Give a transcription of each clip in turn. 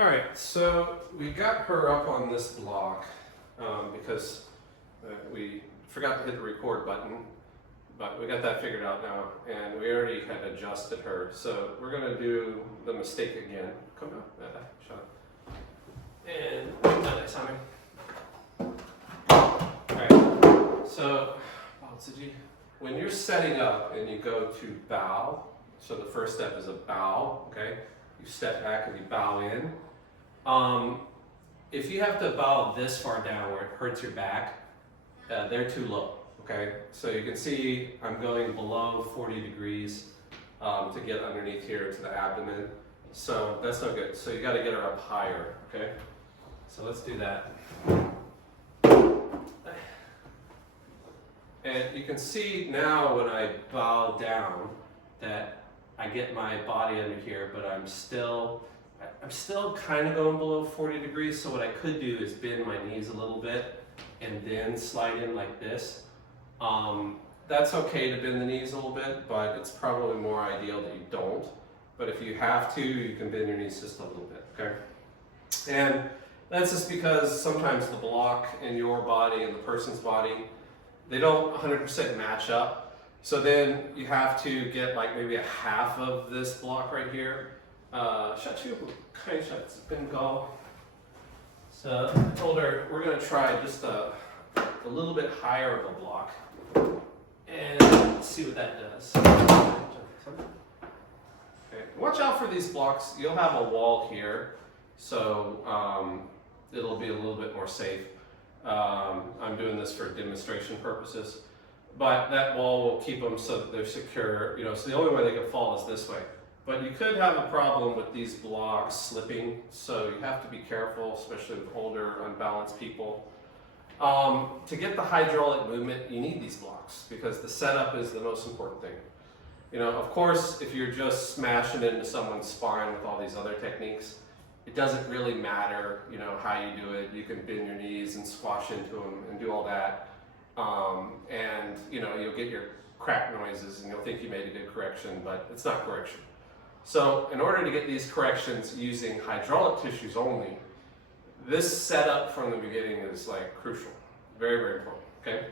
All right, so we got her up on this block because we forgot to hit the record button, but we got that figured out now, and we already had adjusted her. So we're gonna do the mistake again. Come on, shut up. And nice, honey. All right, so when you're setting up and you go to bow, so the first step is a bow, okay? You step back and you bow in. If you have to bow this far down where it hurts your back, they're too low, okay? So you can see I'm going below 40 degrees to get underneath here to the abdomen. So that's not good. So you got to get her up higher, okay? So let's do that. And you can see now when I bow down that I get my body under here, but I'm still kind of going below 40 degrees. So what I could do is bend my knees a little bit and then slide in like this. That's okay to bend the knees a little bit, but it's probably more ideal that you don't. But if you have to, you can bend your knees just a little bit, okay? And that's just because sometimes the block in your body and the person's body, they don't 100% match up. So then you have to get like maybe a half of this block right here. It's been go. So I told her we're going to try just a little bit higher of a block and see what that does. Okay. Watch out for these blocks. You'll have a wall here, so it'll be a little bit more safe. I'm doing this for demonstration purposes, but that wall will keep them so that they're secure. So the only way they can fall is this way. But you could have a problem with these blocks slipping, so you have to be careful, especially with older, unbalanced people. To get the hydraulic movement, you need these blocks because the setup is the most important thing. Of course, if you're just smashing into someone's spine with all these other techniques, it doesn't really matter, how you do it. You can bend your knees and squash into them and do all that. And you'll get your crack noises and you'll think you made a good correction, but it's not correction. So in order to get these corrections using hydraulic tissues only, this setup from the beginning is like crucial. Very, very important, okay?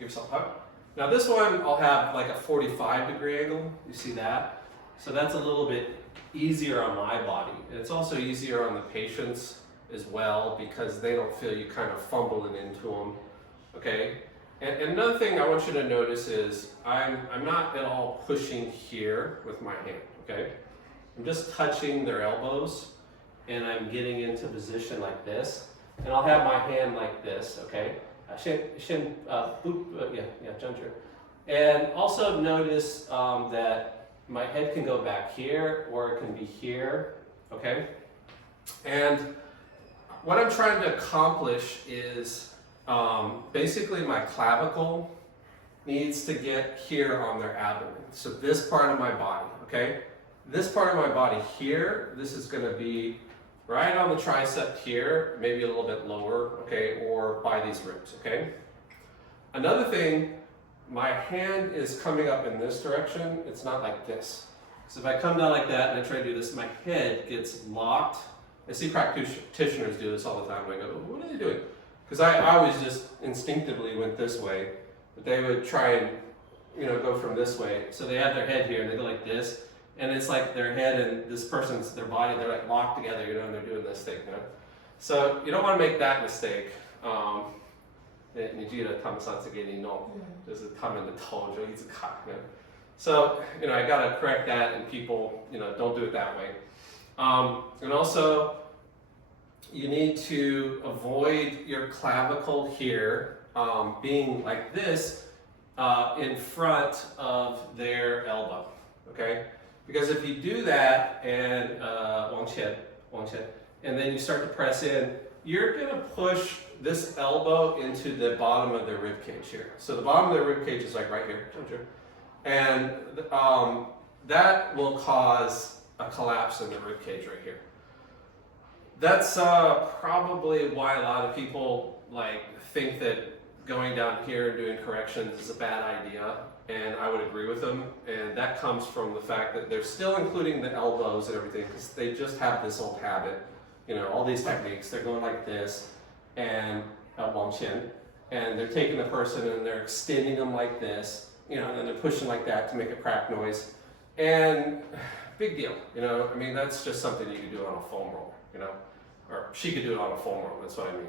Give yourself a hug. Now this one, I'll have like a 45-degree angle. You see that? So that's a little bit easier on my body. And it's also easier on the patients as well because they don't feel you kind of fumbling into them, okay? And another thing I want you to notice is I'm not at all pushing here with my hand, okay? I'm just touching their elbows and I'm getting into position like this. And I'll have my hand like this, okay? Ginger. And also notice that my head can go back here or it can be here, okay? And what I'm trying to accomplish is basically my clavicle needs to get here on their abdomen. So this part of my body, okay? This part of my body here, this is going to be right on the tricep here, maybe a little bit lower, okay, or by these ribs, okay? Another thing, my hand is coming up in this direction. It's not like this. So if I come down like that and I try to do this, my head gets locked. I see practitioners do this all the time. I go, what are they doing? Because I always just instinctively went this way, but they would try and go from this way. So they have their head here and they go like this, and it's like their head and this person's their body, they're like locked together, and they're doing this thing. So you don't want to make that mistake. 你记得他们上次给你弄，就是他们的头就一直卡。So I gotta correct that, and people don't do it that way. And also, you need to avoid your clavicle here being like this in front of their elbow, okay? Because if you do that and 往前, and then you start to press in, you're gonna push this elbow into the bottom of their rib cage here. So the bottom of their rib cage is like right here, and that will cause a collapse in the rib cage right here. That's probably why a lot of people think that going down here and doing corrections is a bad idea. and I would agree with them. And that comes from the fact that they're still including the elbows and everything because they just have this old habit. You know, all these techniques, they're going like this and Wang Qian, and they're taking the person and they're extending them like this, you know, and then they're pushing like that to make a crack noise. And big deal, you know, I mean, that's just something you could do on a foam roller, you know, or she could do it on a foam roller, that's what I mean.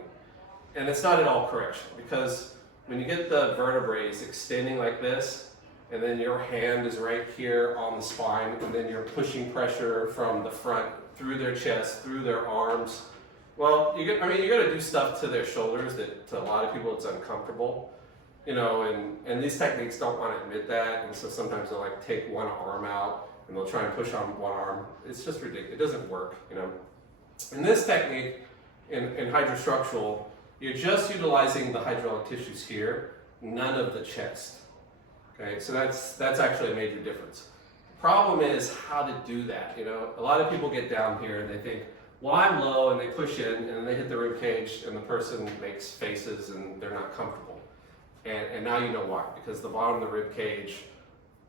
And it's not at all correction, because when you get the vertebrae extending like this, and then your hand is right here on the spine, and then you're pushing pressure from the front through their chest, through their arms. Well, you got to do stuff to their shoulders that to a lot of people it's uncomfortable, you know, and these techniques don't want to admit that, and so sometimes they'll like take one arm out and they'll try and push on one arm. It's just ridiculous. It doesn't work, you know. In this technique, in hydrostructural, you're just utilizing the hydraulic tissues here, none of the chest. Okay, so that's actually a major difference. The problem is how to do that. You know, a lot of people get down here and they think, well, I'm low, and they push in and then they hit the rib cage and the person makes faces and they're not comfortable. And now you know why, because the bottom of the rib cage,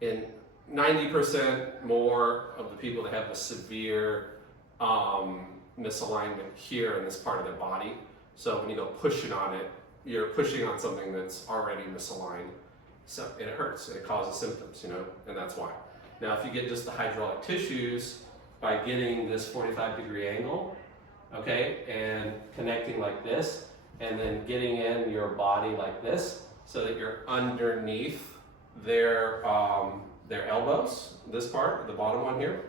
in 90% more of the people that have a severe misalignment here in this part of their body. So when you go pushing on it, you're pushing on something that's already misaligned. So, and it hurts, and it causes symptoms, you know, and that's why. Now, if you get just the hydraulic tissues by getting this 45-degree angle, okay, and connecting like this, and then getting in your body like this, so that you're underneath their elbows, this part, the bottom one here.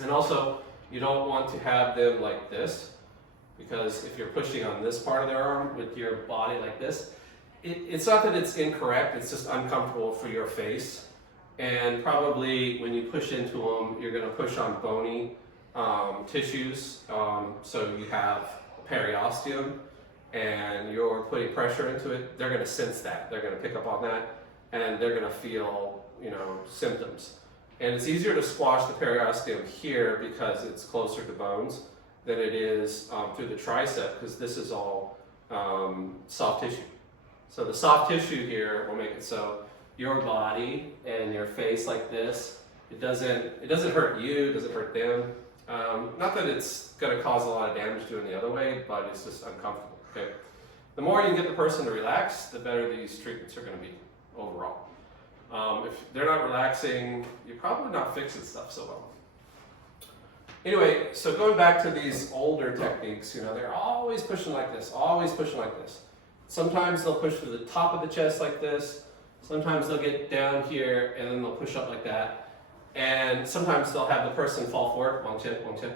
And also, you don't want to have them like this, because if you're pushing on this part of their arm with your body like this, it's not that it's incorrect, it's just uncomfortable for your face. And probably when you push into them, you're going to push on bony tissues. So you have periosteum, and you're putting pressure into it. They're going to sense that. They're going to pick up on that, and they're going to feel, you know, symptoms. And it's easier to squash the periosteum here because it's closer to bones than it is through the tricep, because this is all soft tissue. So the soft tissue here will make it so your body and your face like this, it doesn't hurt you, it doesn't hurt them. Not that it's going to cause a lot of damage doing the other way, but it's just uncomfortable. Okay. The more you can get the person to relax, the better these treatments are going to be overall. If they're not relaxing, you're probably not fixing stuff so well. Anyway, so going back to these older techniques, you know, they're always pushing like this, always pushing like this. Sometimes they'll push to the top of the chest like this. Sometimes they'll get down here and then they'll push up like that. And sometimes they'll have the person fall forward, Wang Qian.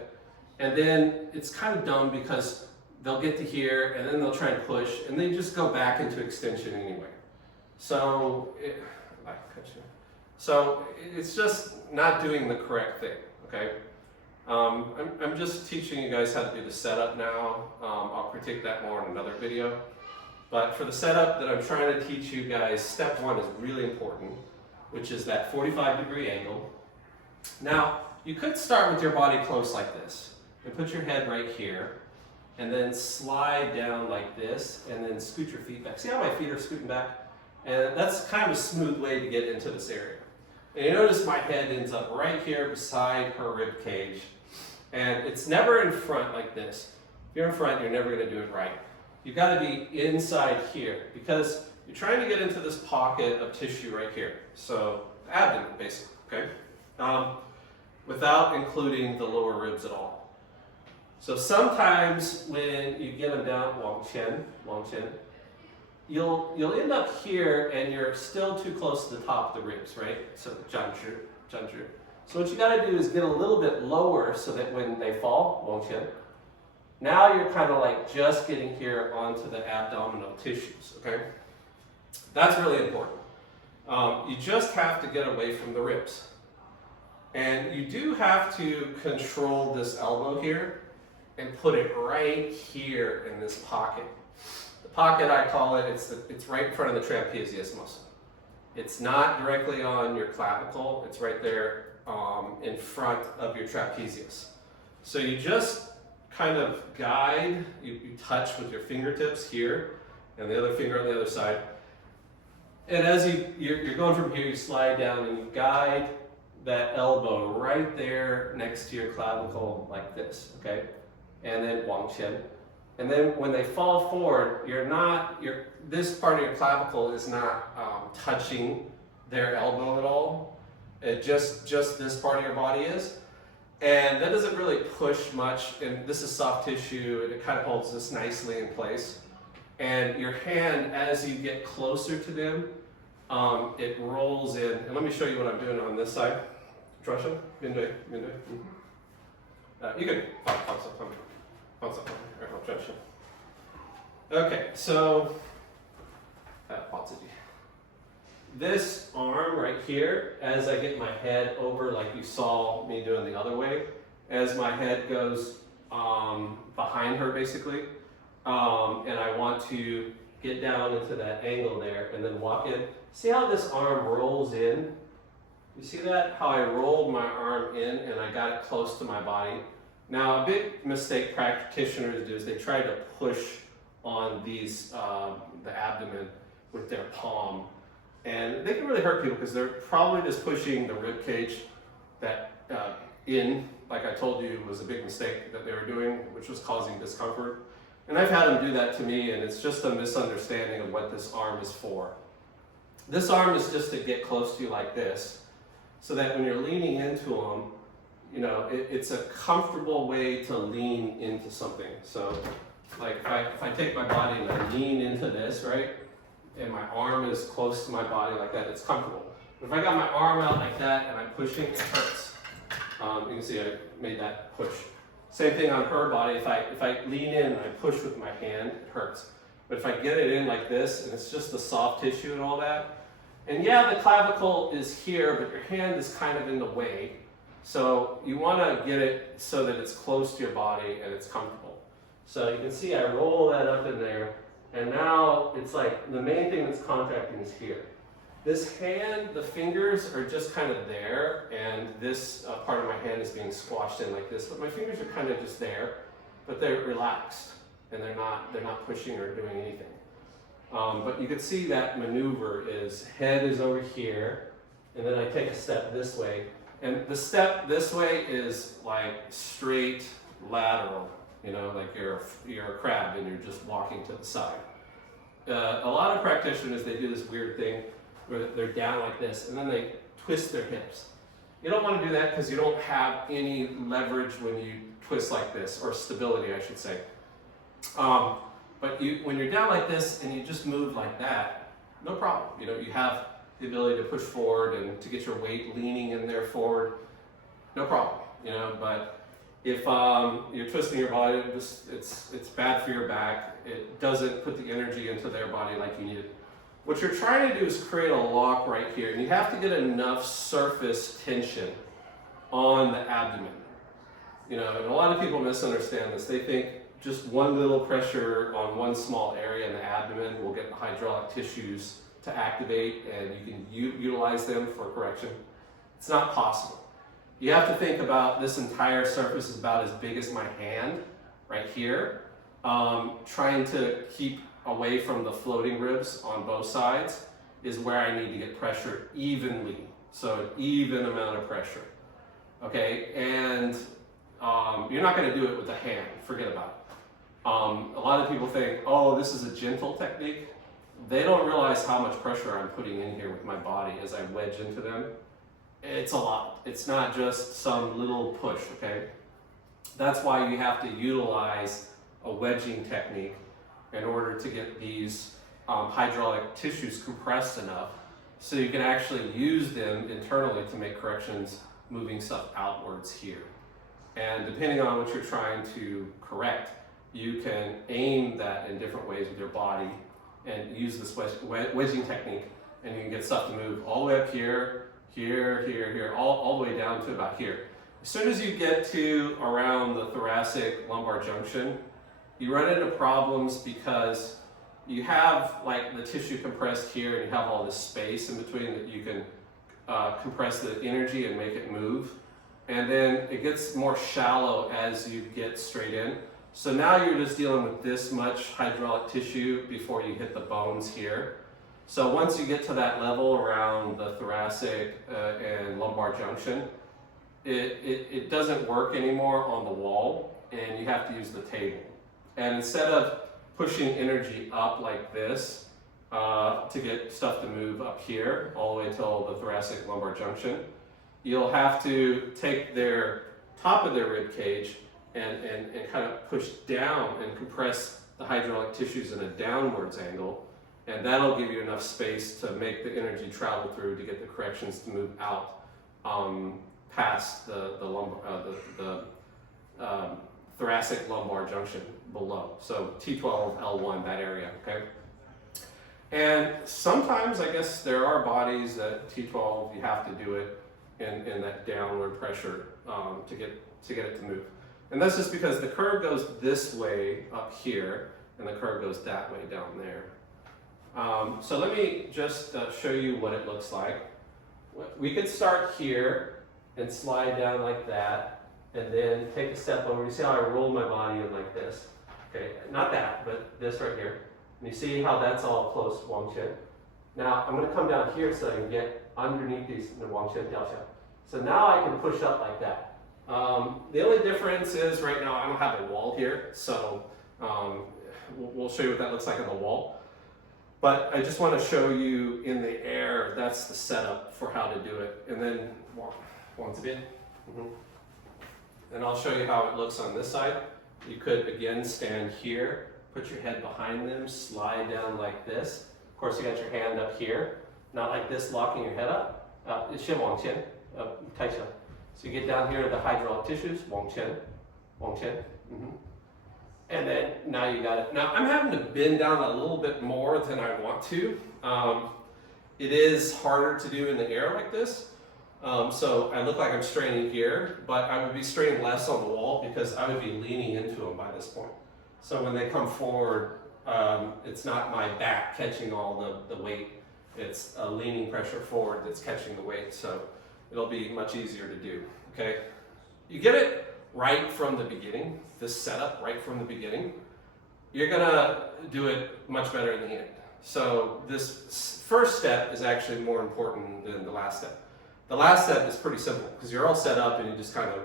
And then it's kind of dumb because they'll get to here and then they'll try and push and they just go back into extension anyway. So, it's just not doing the correct thing, okay? I'm just teaching you guys how to do the setup now. I'll critique that more in another video. But for the setup that I'm trying to teach you guys, step one is really important, which is that 45-degree angle. Now, you could start with your body close like this, and put your head right here, and then slide down like this, and then scoot your feet back. See how my feet are scooting back? And that's kind of a smooth way to get into this area. And you notice my head ends up right here beside her rib cage, and it's never in front like this. If you're in front, you're never going to do it right. You've got to be inside here because you're trying to get into this pocket of tissue right here. So abdomen, basically, okay? Without including the lower ribs at all. So sometimes when you get them down, Wang Qian, you'll end up here and you're still too close to the top of the ribs, right? So Zhanzhi. So what you got to do is get a little bit lower so that when they fall, Wang Qian, now you're kind of like just getting here onto the abdominal tissues, okay? That's really important. You just have to get away from the ribs. And you do have to control this elbow here and put it right here in this pocket. The pocket, I call it, it's right in front of the trapezius muscle. It's not directly on your clavicle, it's right there in front of your trapezius. So you just kind of guide, you touch with your fingertips here, and the other finger on the other side, And as you're going from here, you slide down and you guide that elbow right there next to your clavicle like this, okay? And then Wang Qian. And then when they fall forward, this part of your clavicle is not touching their elbow at all. Just this part of your body is. And that doesn't really push much, and this is soft tissue, and it kind of holds this nicely in place. And your hand, as you get closer to them, it rolls in. And let me show you what I'm doing on this side. Trust him? You can Okay, so this arm right here, as I get my head over, like you saw me doing the other way, as my head goes behind her basically, and I want to get down into that angle there and then walk in. See how this arm rolls in? You see that? How I rolled my arm in and I got it close to my body. Now, a big mistake practitioners do is they try to push on these, the abdomen with their palm. And they can really hurt people because they're probably just pushing the rib cage that in, like I told you, was a big mistake that they were doing, which was causing discomfort. And I've had them do that to me, and it's just a misunderstanding of what this arm is for. This arm is just to get close to you like this, so that when you're leaning into them, you know, it's a comfortable way to lean into something. So, like if I take my body and I lean into this, right, and my arm is close to my body like that, it's comfortable. But if I got my arm out like that and I'm pushing, it hurts. You can see I made that push. Same thing on her body. If I lean in and I push with my hand, it hurts. But if I get it in like this, and it's just the soft tissue and all that, and yeah, the clavicle is here, but your hand is kind of in the way. So you want to get it so that it's close to your body and it's comfortable. So you can see I roll that up in there, and now it's like the main thing that's contacting is here. This hand, the fingers are just kind of there, and this part of my hand is being squashed in like this, but my fingers are kind of just there, but they're relaxed, and they're not pushing or doing anything. But you can see that maneuver is head is over here, and then I take a step this way, and the step this way is like straight lateral, you know, like you're a crab and you're just walking to the side. A lot of practitioners, they do this weird thing where they're down like this, and then they twist their hips. You don't want to do that because you don't have any leverage when you twist like this, or stability, I should say. But when you're down like this and you just move like that, no problem. You know, you have the ability to push forward and to get your weight leaning in there forward, no problem. You know, but if you're twisting your body, it's bad for your back. It doesn't put the energy into their body like you need it. What you're trying to do is create a lock right here, and you have to get enough surface tension on the abdomen. You know, and a lot of people misunderstand this. They think just one little pressure on one small area in the abdomen will get the hydraulic tissues to activate, and you can utilize them for correction. It's not possible. You have to think about this entire surface is about as big as my hand right here, trying to keep away from the floating ribs on both sides is where I need to get pressure evenly. So an even amount of pressure. Okay, and you're not going to do it with the hand, forget about it. A lot of people think, oh, this is a gentle technique. They don't realize how much pressure I'm putting in here with my body as I wedge into them. It's a lot. It's not just some little push, okay? That's why you have to utilize a wedging technique in order to get these hydraulic tissues compressed enough so you can actually use them internally to make corrections, moving stuff outwards here. And depending on what you're trying to correct, you can aim that in different ways with your body and use this wedging technique, and you can get stuff to move all the way up here, here, all the way down to about here. As soon as you get to around the thoracic lumbar junction, you run into problems because you have like the tissue compressed here, and you have all this space in between that you can compress the energy and make it move. And then it gets more shallow as you get straight in. So now you're just dealing with this much hydraulic tissue before you hit the bones here. So once you get to that level around the thoracic and lumbar junction, it doesn't work anymore on the wall, and you have to use the table. And instead of pushing energy up like this to get stuff to move up here all the way till the thoracic lumbar junction, you'll have to take their top of their rib cage and kind of push down and compress the hydraulic tissues in a downwards angle, and that'll give you enough space to make the energy travel through to get the corrections to move out past the thoracic lumbar junction below. So T12, L1, that area, okay? And sometimes I guess there are bodies that T12 you have to do it in that downward pressure to get it to move. And that's just because the curve goes this way up here and the curve goes that way down there. So let me just show you what it looks like. We could start here and slide down like that, and then take a step over. You see how I roll my body in like this? Okay, not that, but this right here. And you see how that's all close to Wang Chen. Now I'm going to come down here so I can get underneath these the Wang Chen Diao Xiao. So now I can push up like that. The only difference is right now I don't have a wall here, so we'll show you what that looks like on the wall. But I just want to show you in the air, that's the setup for how to do it. And then once again, and I'll show you how it looks on this side. You could again stand here, put your head behind them, slide down like this. Of course, you got your hand up here, not like this, locking your head up. It's Xin Wang Qian, Tai Qian. So you get down here to the hydraulic tissues, Wang Qian, Wang Qian. And then now you got it. Now I'm having to bend down a little bit more than I want to. It is harder to do in the air like this. So I look like I'm straining here, but I would be straining less on the wall because I would be leaning into them by this point. So when they come forward, it's not my back catching all the weight. It's a leaning pressure forward that's catching the weight. So it'll be much easier to do, okay? You get it right from the beginning, this setup right from the beginning, you're gonna do it much better in the end. So this first step is actually more important than the last step. The last step is pretty simple because you're all set up and you just kind of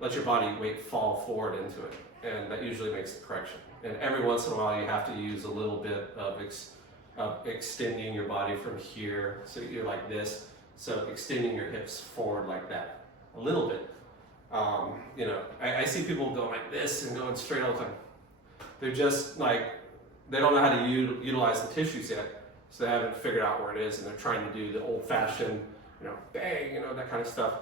let your body weight fall forward into it, and that usually makes the correction. And every once in a while you have to use a little bit of extending your body from here, so you're like this, so extending your hips forward like that, a little bit. You know, I see people going like this and going straight all the time. They're just like, they don't know how to utilize the tissues yet, so they haven't figured out where it is, and they're trying to do the old-fashioned, you know, bang, you know, that kind of stuff.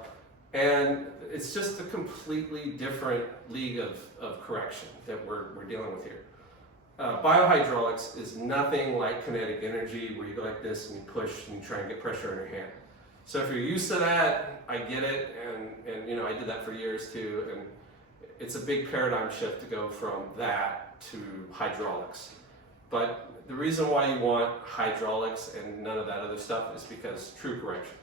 And it's just a completely different league of correction that we're dealing with here. Biohydraulics is nothing like kinetic energy where you go like this and you push and you try and get pressure in your hand. So if you're used to that, I get it, and you know, I did that for years too, and it's a big paradigm shift to go from that to hydraulics. But the reason why you want hydraulics and none of that other stuff is because true correction.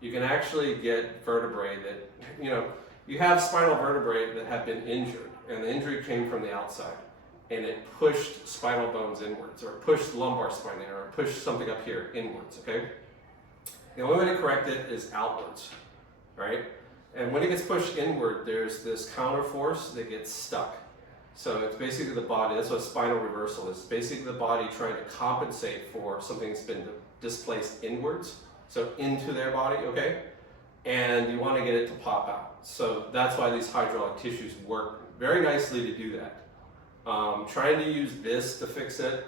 You can actually get vertebrae that, you know, you have spinal vertebrae that have been injured, and the injury came from the outside, and it pushed spinal bones inwards, or pushed lumbar spine in, or pushed something up here inwards, okay? The only way to correct it is outwards, right? And when it gets pushed inward, there's this counter force that gets stuck. So it's basically the body, that's what spinal reversal is. Basically the body trying to compensate for something that's been displaced inwards, so into their body, okay? And you want to get it to pop out. So that's why these hydraulic tissues work very nicely to do that. Trying to use this to fix it,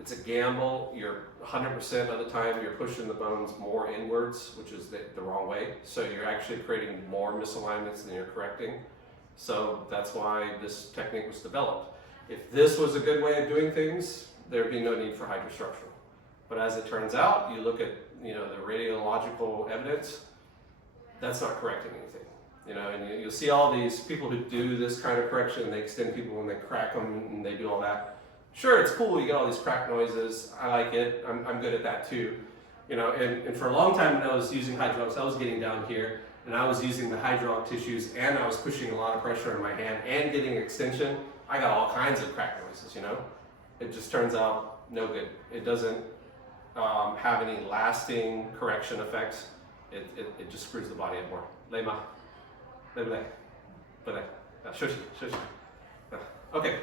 it's a gamble. You're 100% of the time you're pushing the bones more inwards, which is the wrong way. So you're actually creating more misalignments than you're correcting. So that's why this technique was developed. If this was a good way of doing things, there'd be no need for hydrostructural. But as it turns out, you look at, you know, the radiological evidence, that's not correcting anything. You know, and you'll see all these people who do this kind of correction, they extend people and they crack them and they do all that. Sure, it's cool, you get all these crack noises, I like it, I'm good at that too. You know, and for a long time when I was using hydraulics, I was getting down here and I was using the hydraulic tissues and I was pushing a lot of pressure in my hand and getting extension. I got all kinds of crack noises, you know. It just turns out no good. It doesn't have any lasting correction effects. It just screws the body up more. Lema. Shushi. Okay.